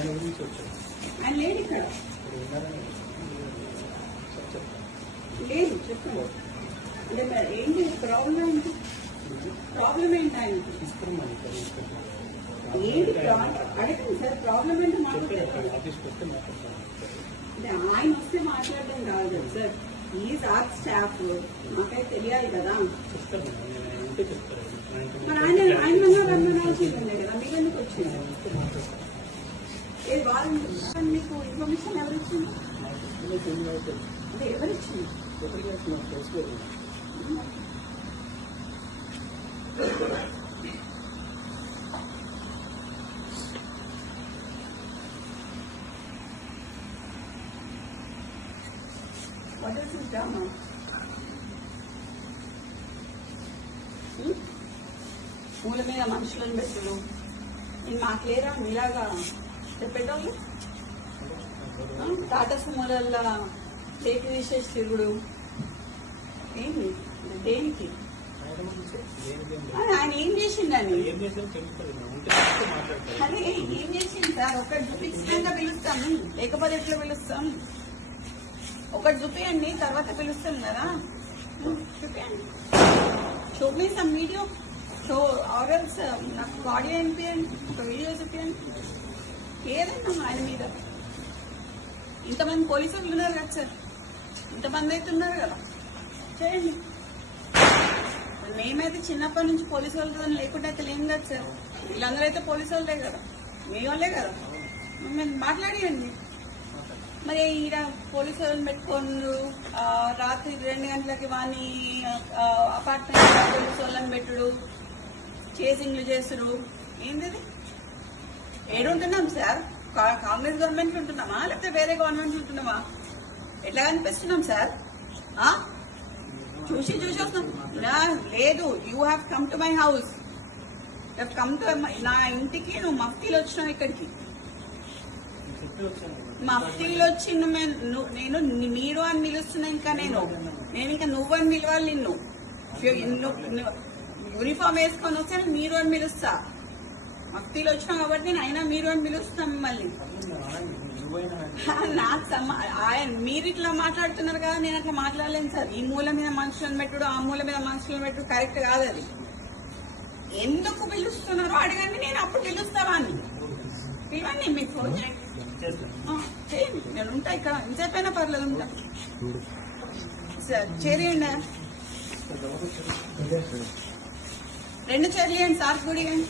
ఆయన లేడు ఇక్కడ లేదు చెప్పండి. అంటే మరి ఏంటి ప్రాబ్లం ఏంటి? ప్రాబ్లం ఏంటి ఆయనకి? ఏంటి అడగండి సార్, ప్రాబ్లం ఏంటో మాట్లాడారు. అంటే ఆయన వస్తే మాట్లాడడం కాదు కదా సార్, ఈజ్ ఆర్ట్ స్టాఫ్, నాకైతే తెలియాలి కదా. మరి ఆయన వచ్చిందండి కదా, మీకు ఎందుకు వచ్చింది? ఏది వాళ్ళు మీకు ఇన్ఫర్మేషన్ ఎవరు ఇచ్చింది? అంటే ఎవరు ఇచ్చింది? What is this drama? మూల మీద మనుషులను పెట్టుడు, నేను మాకు లేరా మీలాగా చెప్పేటోళ్ళు? టాటా సుమోలల్లో చేతి తీసేసి తిరుగుడు ఏంటి? దేనికి? ఆయన ఏం చేసిండని? అదే ఏం చేసింది సార్? ఒకటి చూపించకుండా పిలుస్తాం, లేకపోతే ఎట్లా పిలుస్తాం? ఒకటి చూపియండి, తర్వాత పిలుస్తాం కదా. చూపియండి, చూపిస్తాం వీడియో. సో ఆర్ఎల్స్ నాకు ఆడియో వినిపియండి, ఒక వీడియో చూపియండి, ఏదైనా ఆయన మీద. ఇంతమంది పోలీసులు ఉన్నారు కదా సార్, ఇంతమంది అయితే ఉన్నారు కదా, చేయండి. మేమైతే చిన్నప్పటి నుంచి పోలీసు వాళ్ళతో లేకుండా అయితే లేం కదా సార్. వీళ్ళందరూ అయితే పోలీసు వాళ్ళే కదా, మీ వాళ్ళే కదా. మేము మాట్లాడియండి. మరి ఈడ పోలీసు వాళ్ళని పెట్టుకోండు, రాత్రి 2 గంటలకి వాని అపార్ట్మెంట్ పోలీసు వాళ్ళని పెట్టుడు, చేసింగ్లు చేసుడు, ఏంటిది? ఏడుంటున్నాం సార్? కాంగ్రెస్ గవర్నమెంట్ ఉంటున్నామా లేకపోతే వేరే గవర్నమెంట్ ఉంటున్నామా? ఎట్లా కనిపిస్తున్నాం సార్? చూసి వస్తాం. లేదు, you have come to my house, come to నా ఇంటికి. నువ్వు మఫ్తీలు వచ్చినావు ఇక్కడికి, మఫ్తీలు వచ్చి నేను మీరు అని పిలుస్తున్నా. ఇంకా నేను ఇంకా నువ్వు అని పిలవాలి. నిన్ను యూనిఫామ్ వేసుకొని వస్తే మీరు అని పిలుస్తా. మఫ్తీలు వచ్చినావు కాబట్టి నేను అయినా మీరు అని పిలుస్తాం మిమ్మల్ని. నాకు మీరు ఇట్లా మాట్లాడుతున్నారు కదా, నేను అట్లా మాట్లాడలేను సార్. ఈ మూల మీద మనుషులను పెట్టుడు, ఆ మూల మీద మనుషులను పెట్టుడు కరెక్ట్ కాదు. అది ఎందుకు పిలుస్తున్నారో అడగండి, నేను అప్పుడు పిలుస్తావా అని. పిలవండి, మీకు ఫోన్ చేయండి, నేను ఉంటా ఇక్కడ. ఇంతసేపైనా పర్లేదు, ఉంటా సార్. చేయండి, 2 చైర్లు ఇవ్వండి సార్, కూడా ఇవ్వండి.